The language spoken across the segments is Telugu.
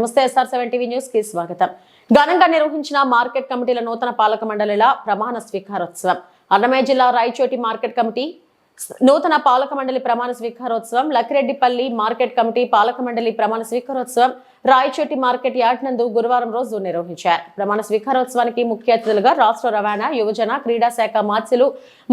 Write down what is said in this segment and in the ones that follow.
నమస్తే ఎస్ఆర్ సెవెన్ టీవీ న్యూస్కి స్వాగతం. ఘనంగా నిర్వహించిన మార్కెట్ కమిటీల నూతన పాలక మండలిల ప్రమాణ స్వీకారోత్సవం. అన్నమయ్య జిల్లా రాయచోటి మార్కెట్ కమిటీ నూతన పాలక మండలి ప్రమాణ స్వీకారోత్సవం. లక్కిరెడ్డిపల్లి మార్కెట్ కమిటీ పాలక మండలి ప్రమాణ స్వీకారోత్సవం. రాయచోటి మార్కెట్ యార్డ్ నందు గురువారం రోజు నిర్వహించారు. ప్రమాణ స్వీకారోత్సవానికి ముఖ్య అతిథులుగా రాష్ట్ర రవాణా యువజన క్రీడా శాఖ మాత్స్యులు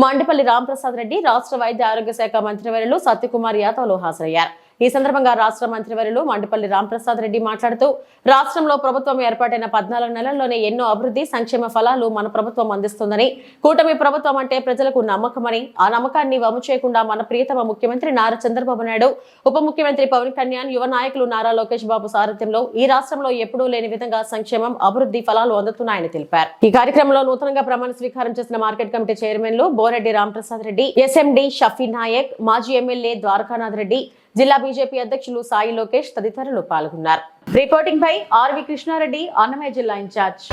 మండిపల్లి రాంప్రసాద్ రెడ్డి రాష్ట్ర వైద్య ఆరోగ్య శాఖ మంత్రివర్యులు సత్యకుమార్ యాదవ్లు హాజరయ్యారు. ఈ సందర్భంగా రాష్ట్ర మంత్రివర్యులు మండిపల్లి రాంప్రసాద్ రెడ్డి మాట్లాడుతూ రాష్ట్రంలో ప్రభుత్వం ఏర్పాటైన పద్నాలుగు నెలల్లోనే ఎన్నో అభివృద్ధి సంక్షేమ ఫలాలు మన ప్రభుత్వం అందిస్తుందని కూటమి ప్రభుత్వం అంటే ప్రజలకు నమ్మకమని ఆ నమ్మకాన్ని వమ్ము చేయకుండా మన ప్రియతమ ముఖ్యమంత్రి నారా చంద్రబాబు నాయుడు ఉప ముఖ్యమంత్రి పవన్ కళ్యాణ్ యువ నాయకులు నారా లోకేష్ బాబు సారథ్యంలో ఈ రాష్ట్రంలో ఎప్పుడూ లేని విధంగా సంక్షేమం అభివృద్ధి ఫలాలు అందుతున్నాయని తెలిపారు. ఈ కార్యక్రమంలో నూతనంగా ప్రమాణ స్వీకారం చేసిన మార్కెట్ కమిటీ చైర్మన్లు బోరెడ్డి రాంప్రసాద్ రెడ్డి ఎస్ఎండి షఫీ నాయక్ మాజీ ఎమ్మెల్యే ద్వారకానాథ్ రెడ్డి జిల్లా బీజేపీ అధ్యక్షులు సాయి లోకేష్ తదితరులు పాల్గొన్నారు. Reporting by RV Krishnareddy Annamayya జిల్లా ఇన్ఛార్జ్.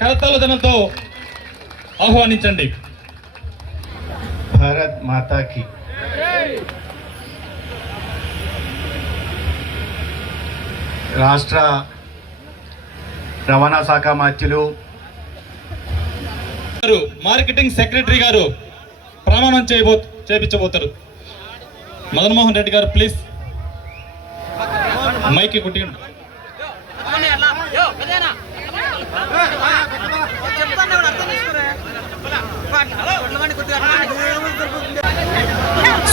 కరతాళదనంతో ఆహ్వానించండి. భారత్ మాతా కి రాష్ట్ర రవాణా శాఖ మంత్రులు. గారు మార్కెటింగ్ సెక్రటరీ గారు ప్రమాణం చేయబో చేపించబోతారు. మదన్ మోహన్ రెడ్డి గారు ప్లీజ్. మైక్ కుట్టి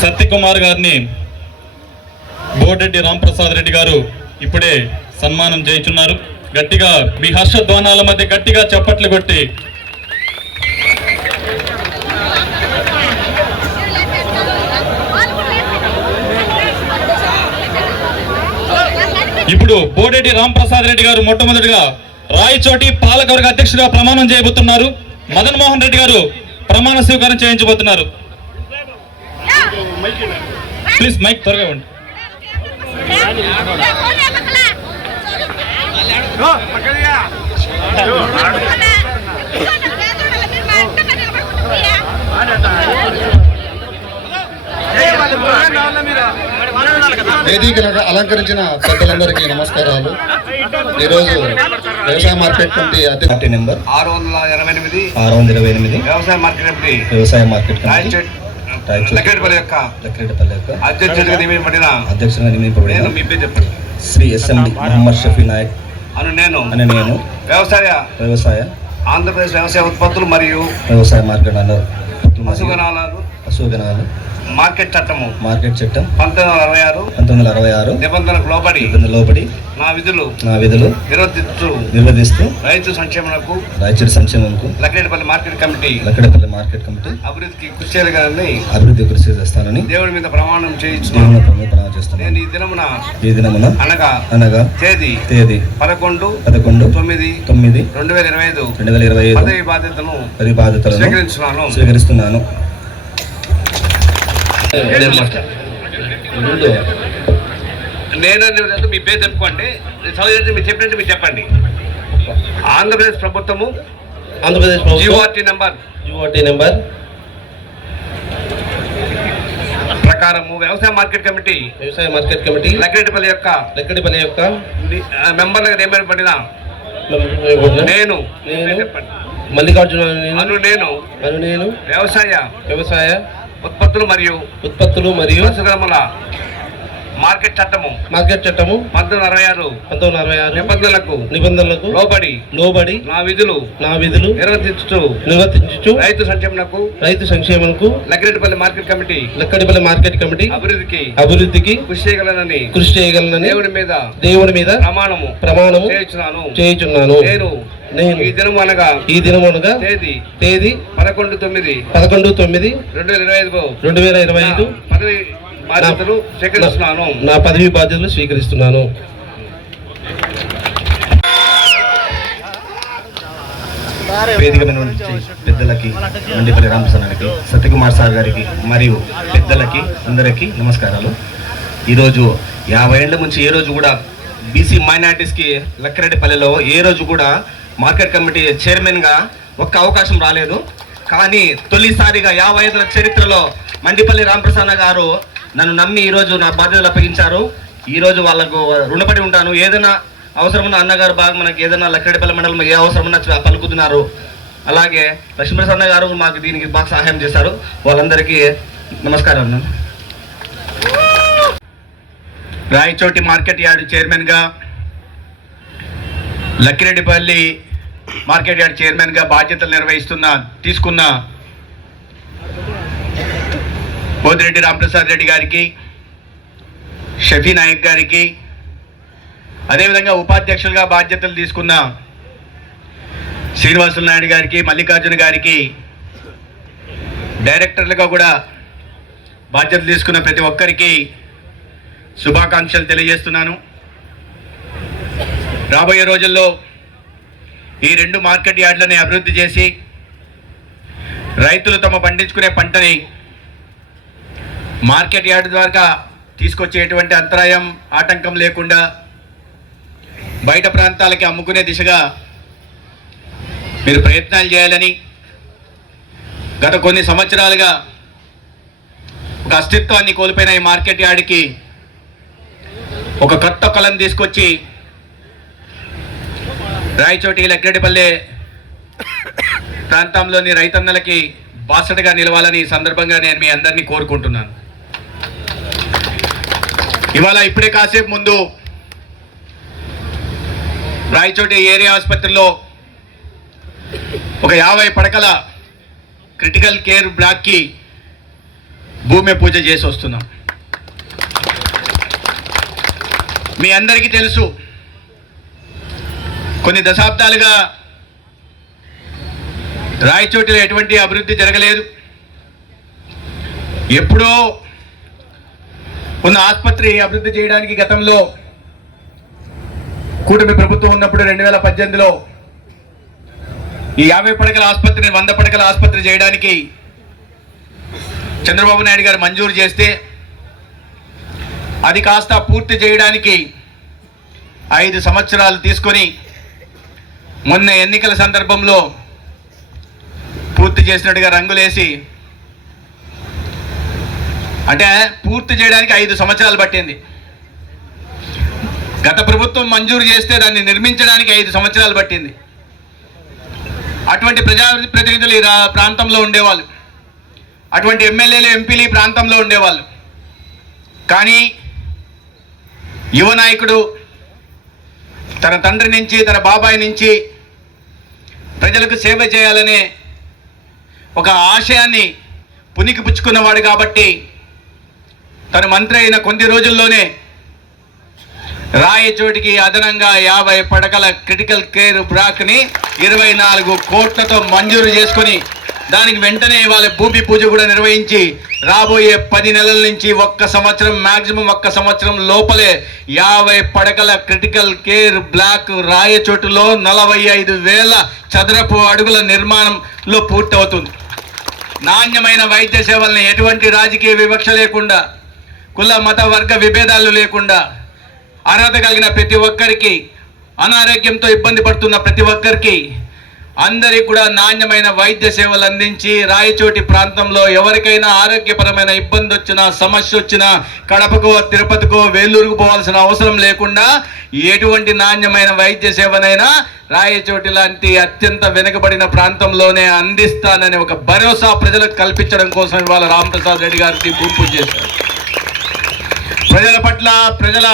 సత్యకుమార్ గారిని బోడెడ్డి రాంప్రసాద్ రెడ్డి గారు ఇప్పుడే సన్మానం చేయించున్నారు. గట్టిగా మీ హర్షధ్వానాల మధ్య గట్టిగా చప్పట్లు కొట్టి ఇప్పుడు బోడెడ్డి రాంప్రసాద్ రెడ్డి గారు మొట్టమొదటిగా రాయచోటి పాలకవర్గ అధ్యక్షుడిగా ప్రమాణం చేయబోతున్నారు. మదన్ మోహన్ రెడ్డి గారు ప్రమాణ స్వీకారం చేయించబోతున్నారు. ప్లీజ్ మైక్ త్వరగా ఇవ్వండి. వేదికను అలంకరించిన పెద్దలందరికీ నమస్కారాలు. ఈరోజు వ్యవసాయ మార్కెట్ కమిటీ పార్టీ నెంబర్. ఆరు వందల ఇరవై ఎనిమిది. ఆరు వందల ఇరవై ఎనిమిది. వ్యవసాయ మార్కెట్ కమిటీ వ్యవసాయ మార్కెట్ కమిటీ. లక్కెడపల్లి యొక్క లక్కిరెడ్డిపల్లి యొక్క అధ్యక్షుడిగా నియమింపబడిన అధ్యక్షునిగా నేను నియమింపబడిన మీ పేరు చెప్పండి. శ్రీ ఎస్ఎండి మహమ్మద్ షఫీ నాయక్. అను నేను అనే నేను వ్యవసాయ వ్యవసాయ ఆంధ్రప్రదేశ్ వ్యవసాయ ఉత్పత్తులు మరియు వ్యవసాయ మార్కెట్ అన్నారు పశుగణాలు పశుగణాలు మార్కెట్ చట్టము. మార్కెట్ చట్టం. పంతొమ్మిది వందల అరవై ఆరు. పంతొమ్మిది వందల అరవై ఆరు. నిబంధనలకు లోబడి. లోబడి. నా విధులు. నా విధులు. నిర్వర్తిస్తూ నిర్వహిస్తూ రైతు సంక్షేమకు రాయచూరి సంక్షేమంకు. Lakketipalli market committee. Lakkadapalli market committee. అభివృద్ధికి కృషి చేయాలని అభివృద్ధి కృషి చేస్తానని. దేవుడి మీద ప్రమాణం ప్రభువు ప్రమాణం చేస్తున్నాను నేను ఈ దినమున ఈ దినమున అనగా అనగా తేదీ తేదీ పదకొండు పదకొండు తొమ్మిది తొమ్మిది రెండు వేల ఇరవై ఐదు రెండు వేల ఇరవై ఐదు పదవి బాధ్యతను పది బాధ్యతలను స్వీకరించున్నాను. స్వీకరిస్తున్నాను. నేను మీ పేరు చెప్పుకోండి. చదివితే మీరు చెప్పినట్టు మీరు చెప్పండి. ఆంధ్రప్రదేశ్ ప్రభుత్వము Andhra Pradesh GO RT number. GO T number. ప్రకారము వ్యవసాయ మార్కెట్ కమిటీ. వ్యవసాయ మార్కెట్ కమిటీ. లక్కిరెడ్డిపల్లి యొక్క లక్కడిపల్లి యొక్క. మెంబర్లుగా నియమించబడిన నేను. నేను. చెప్పండి. మల్లికార్జున నేను. నేను. వ్యవసాయ. వ్యవసాయ. ఉత్పత్తులు మరియు ఉత్పత్తులు మరియు పశుగ్రాముల మార్కెట్ చట్టము. మార్కెట్ చట్టము. పంతొమ్మిది అరవై ఆరు. పంతొమ్మిది అరవై ఆరు. నిబంధనలకు నిబంధనలకు లోబడి లోబడి నా విధులు నా విధులు నిర్వర్తించుతూ నిర్వర్తించుచు రైతు సంక్షేమకు రైతు సంక్షేమంకు Lakkireddipalli market committee Lakkadipalli market committee అభివృద్ధికి అభివృద్ధికి కృషి చేయగలనని కృషి చేయగలనని దేవుడి మీద దేవుని మీద ప్రమాణము ప్రమాణము చేయించున్నాను. చేయుచున్నాను. నేను నేను ఈ దినము అనగా ఈ దినమునగా తేదీ తేదీ పదకొండు తొమ్మిది. పదకొండు తొమ్మిది రెండు వేల ఇరవై ఐదుకు రెండు వేల ఇరవై ఐదు. పదవి బాధ్యతలు స్వీకరిస్తున్నాను. నా పదవి బాధ్యతలు స్వీకరిస్తున్నాను. వేదిక మీద నుంచి పెద్దలకి మండిపల్లి రామప్రసాదానికి సత్యకుమార్ సార్ గారికి మరియు పెద్దలకి అందరికీ నమస్కారాలు. ఈరోజు యాభై ఏళ్ళ నుంచి ఏ రోజు కూడా బీసీ మైనార్టీస్కి లక్కిరెడ్డిపల్లిలో ఏ రోజు కూడా మార్కెట్ కమిటీ చైర్మన్గా ఒక్క అవకాశం రాలేదు. కానీ తొలిసారిగా యాభై ఐదుల చరిత్రలో మండిపల్లి రామప్రసాద గారు నన్ను నమ్మి ఈరోజు నా బాధ్యతలు అప్పగించారు. ఈరోజు వాళ్ళకు రుణపడి ఉంటాను. ఏదైనా అవసరం అన్నగారు బాగా మనకి ఏదైనా లక్కడిపల్లి మండలం ఏ అవసరం పలుకుతున్నారు. అలాగే లక్ష్మీప్రసన్న గారు మాకు దీనికి బాగా సహాయం చేశారు. వాళ్ళందరికీ నమస్కారం అన్న. రాయచోటి మార్కెట్ యార్డ్ చైర్మన్గా లక్కిరెడ్డిపల్లి మార్కెట్ యార్డ్ చైర్మన్గా బాధ్యతలు నిర్వహిస్తున్న తీసుకున్న పోతిరెడ్డి రామప్రసాద్ రెడ్డి గారికి షఫీ నాయక్ గారికి అదేవిధంగా ఉపాధ్యక్షులుగా బాధ్యతలు తీసుకున్న శ్రీనివాసులు నాయుడు గారికి మల్లికార్జున గారికి డైరెక్టర్లుగా కూడా బాధ్యతలు తీసుకున్న ప్రతి ఒక్కరికి శుభాకాంక్షలు తెలియజేస్తున్నాను. రాబోయే రోజుల్లో ఈ రెండు మార్కెట్ యార్డులని అభివృద్ధి చేసి రైతులు తమ పండించుకునే పంటని మార్కెట్ యార్డు ద్వారా తీసుకొచ్చేటువంటి అంతరాయం ఆటంకం లేకుండా బయట ప్రాంతాలకి అమ్ముకునే దిశగా మీరు ప్రయత్నాలు చేయాలని గత కొన్ని సంవత్సరాలుగా ఒక అస్తిత్వాన్ని కోల్పోయిన ఈ మార్కెట్ యార్డ్కి ఒక కొత్త కలం తీసుకొచ్చి రాయచోటి లక్రెడ్డిపల్లె ప్రాంతంలోని రైతన్నలకి బాసటగా నిలవాలని సందర్భంగా నేను మీ అందరినీ కోరుకుంటున్నాను. ఇవాళ ఇప్పుడే కాసేపు ముందు రాయచోటి ఏరియా ఆసుపత్రిలో ఒక యాభై పడకల క్రిటికల్ కేర్ బ్లాక్కి భూమి పూజ చేసి వస్తున్నాం. మీ అందరికీ తెలుసు కొన్ని దశాబ్దాలుగా రాయచోటిలో ఎటువంటి అభివృద్ధి జరగలేదు. ఎప్పుడో ఉన్న ఆసుపత్రి అభివృద్ధి చేయడానికి గతంలో కూటమి ప్రభుత్వం ఉన్నప్పుడు రెండు వేల పద్దెనిమిదిలో ఈ యాభై పడకల ఆసుపత్రిని వంద పడకల ఆసుపత్రి చేయడానికి చంద్రబాబు నాయుడు గారు మంజూరు చేస్తే అది కాస్త పూర్తి చేయడానికి ఐదు సంవత్సరాలు తీసుకొని మొన్న ఎన్నికల సందర్భంలో పూర్తి చేసినట్టుగా రంగులేసి అంటే పూర్తి చేయడానికి ఐదు సంవత్సరాలు పట్టింది. గత ప్రభుత్వం మంజూరు చేస్తే దాన్ని నిర్మించడానికి ఐదు సంవత్సరాలు పట్టింది. అటువంటి ప్రజా ప్రతినిధులు ఈ ప్రాంతంలో ఉండేవాళ్ళు. అటువంటి ఎమ్మెల్యేలు ఎంపీలు ఈ ప్రాంతంలో ఉండేవాళ్ళు. కానీ యువ నాయకుడు తన తండ్రి నుంచి తన బాబాయ్ నుంచి ప్రజలకు సేవ చేయాలనే ఒక ఆశయాన్ని పునికి పుచ్చుకున్నవాడు కాబట్టి తను మంత్రి అయిన కొన్ని రోజుల్లోనే రాయచోటికి అదనంగా యాభై పడకల క్రిటికల్ కేర్ బ్లాక్ని ఇరవై నాలుగు కోట్లతో మంజూరు చేసుకొని దానికి వెంటనే వాళ్ళ భూమి పూజ కూడా నిర్వహించి రాబోయే పది నెలల నుంచి ఒక్క సంవత్సరం మ్యాక్సిమం ఒక్క సంవత్సరం లోపలే యాభై పడకల క్రిటికల్ కేర్ బ్లాక్ రాయచోటులో నలభై ఐదు వేల చదరపు అడుగుల నిర్మాణంలో పూర్తవుతుంది. నాణ్యమైన వైద్య సేవల్ని ఎటువంటి రాజకీయ వివక్ష లేకుండా కుల మత వర్గ విభేదాలు లేకుండా అర్హత కలిగిన ప్రతి ఒక్కరికి అనారోగ్యంతో ఇబ్బంది పడుతున్న ప్రతి ఒక్కరికి అందరికి కూడా నాణ్యమైన వైద్య సేవలు అందించి రాయచోటి ప్రాంతంలో ఎవరికైనా ఆరోగ్యపరమైన ఇబ్బంది వచ్చినా సమస్య వచ్చినా కడపకో తిరుపతికో వేలూరుకు పోవాల్సిన అవసరం లేకుండా ఎటువంటి నాణ్యమైన వైద్య సేవనైనా రాయచోటి లాంటి అత్యంత వెనుకబడిన ప్రాంతంలోనే అందిస్తానని ఒక భరోసా ప్రజలకు కల్పించడం కోసం ఇవాళ రామప్రసాద్ రెడ్డి గారికి భూమి చేశారు. ప్రజల పట్ల ప్రజల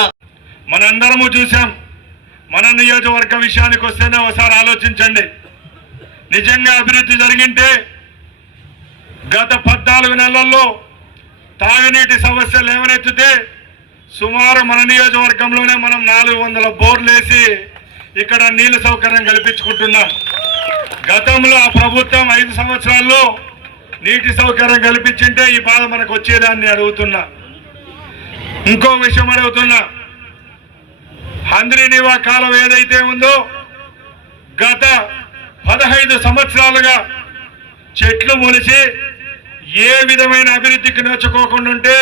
మనందరము చూసాం మన నియోజకవర్గ విషయానికి వస్తేనే ఒకసారి ఆలోచించండి. నిజంగా అభివృద్ధి జరిగింటే గత పద్నాలుగు నెలల్లో తాగునీటి సమస్యలు లేవనెత్తితే సుమారు మన నియోజకవర్గంలోనే మనం నాలుగు వందల బోర్లేసి ఇక్కడ నీళ్ళ సౌకర్యం కల్పించుకుంటున్నాం. గతంలో ఆ ప్రభుత్వం ఐదు సంవత్సరాల్లో నీటి సౌకర్యం కల్పించింటే ఈ బాధ మనకు వచ్చేదాన్ని అడుగుతున్నా. ఇంకో విషయం అడుగుతున్నా. హంద్రీనివా కాలం ఏదైతే ఉందో గత పదహైదు సంవత్సరాలుగా చెట్లు మొలిచి ఏ విధమైన అభివృద్ధికి నోచుకోకుండా ఉంటే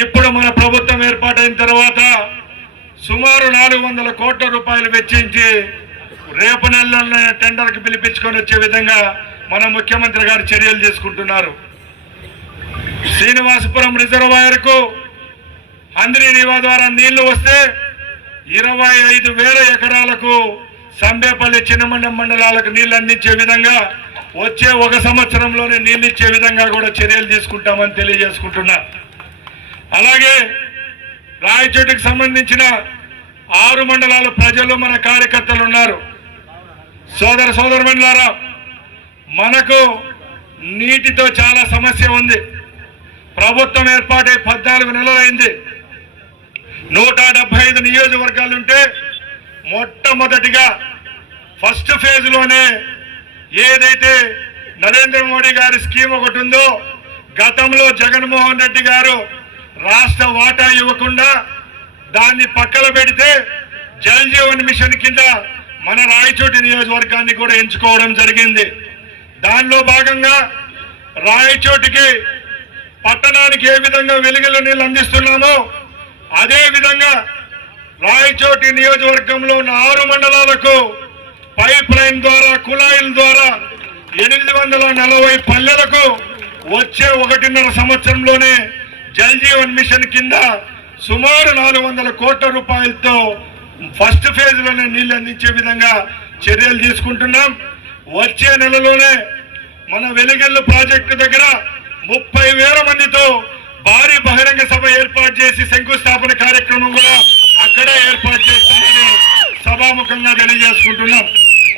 ఇప్పుడు మన ప్రభుత్వం ఏర్పాటైన తర్వాత సుమారు నాలుగు వందల కోట్ల రూపాయలు వెచ్చించి రేపు నెలలోనే టెండర్కి పిలిపించుకొని వచ్చే విధంగా మన ముఖ్యమంత్రి గారు చర్యలు తీసుకుంటున్నారు. శ్రీనివాసపురం రిజర్వాయర్కు అంద్రి నివా ద్వారా నీళ్ళు వస్తే ఇరవై ఐదు వేల ఎకరాలకు సంబేపల్లి చిన్నమండం మండలాలకు నీళ్ళు అందించే విధంగా వచ్చే ఒక సంవత్సరంలోనే నీళ్ళు ఇచ్చే విధంగా కూడా చర్యలు తీసుకుంటామని తెలియజేసుకుంటున్నా. అలాగే రాయచోటికి సంబంధించిన ఆరు మండలాల ప్రజలు మన కార్యకర్తలు ఉన్నారు. సోదర సోదరుమణులారా మనకు నీటితో చాలా సమస్య ఉంది. ప్రభుత్వం ఏర్పాటై పద్నాలుగు నెలలైంది నూట డెబ్బై ఐదు నియోజకవర్గాలుంటే మొట్టమొదటిగా ఫస్ట్ ఫేజ్లోనే ఏదైతే నరేంద్ర మోడీ గారి స్కీమ్ ఒకటి ఉందో గతంలో జగన్మోహన్ రెడ్డి గారు రాష్ట్ర వాటా ఇవ్వకుండా దాన్ని పక్కన పెడితే జల్ జీవన్ మిషన్ కింద మన రాయచోటి నియోజకవర్గాన్ని కూడా ఎంచుకోవడం జరిగింది. దానిలో భాగంగా రాయచోటికి పట్టణానికి ఏ విధంగా వెలుగుల నీళ్ళు అందిస్తున్నామో అదే విధంగా రాయచోటి నియోజకవర్గంలో ఉన్న ఆరు మండలాలకు పైప్ లైన్ ద్వారా కుళాయిల ద్వారా ఎనిమిది వందల నలభై పల్లెలకు వచ్చే ఒకటిన్నర సంవత్సరంలోనే జల్ జీవన్ మిషన్ కింద సుమారు నాలుగు వందల కోట్ల రూపాయలతో ఫస్ట్ ఫేజ్లోనే నీళ్ళు అందించే విధంగా చర్యలు తీసుకుంటున్నాం. వచ్చే నెలలోనే మన వెలిగల్లు ప్రాజెక్టు దగ్గర ముప్పై వేల మందితో భారీ బహిరంగ సభ ఏర్పాటు చేసి శంకుస్థాపన కార్యక్రమం కూడా అక్కడే ఏర్పాటు చేస్తామని సభాముఖంగా తెలియజేసుకుంటున్నాం.